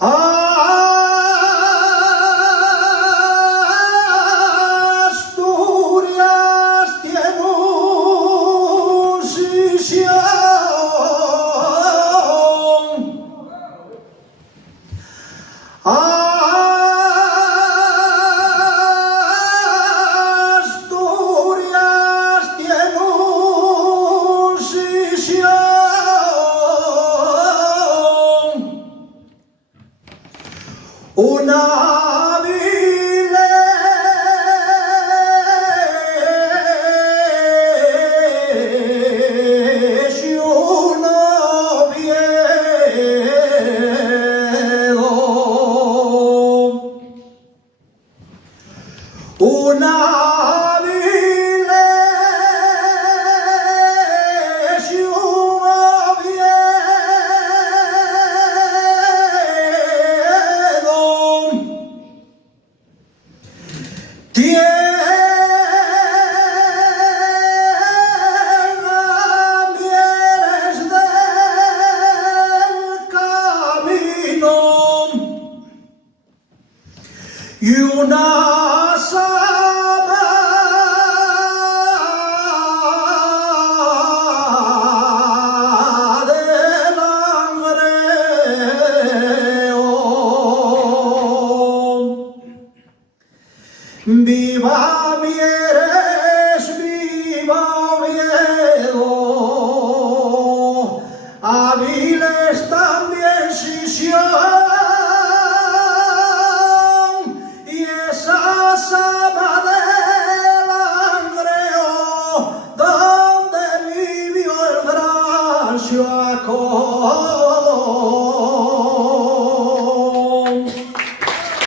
Asturias tiene un sisión. Asturias tiene un sisión. Una Una Avilés y un Oviedo tienen mieles del camino y una viva Mieres, viva Oviedo, Avilés también Sisión, y esa sama del Langreo, donde vivió el gran Joaco.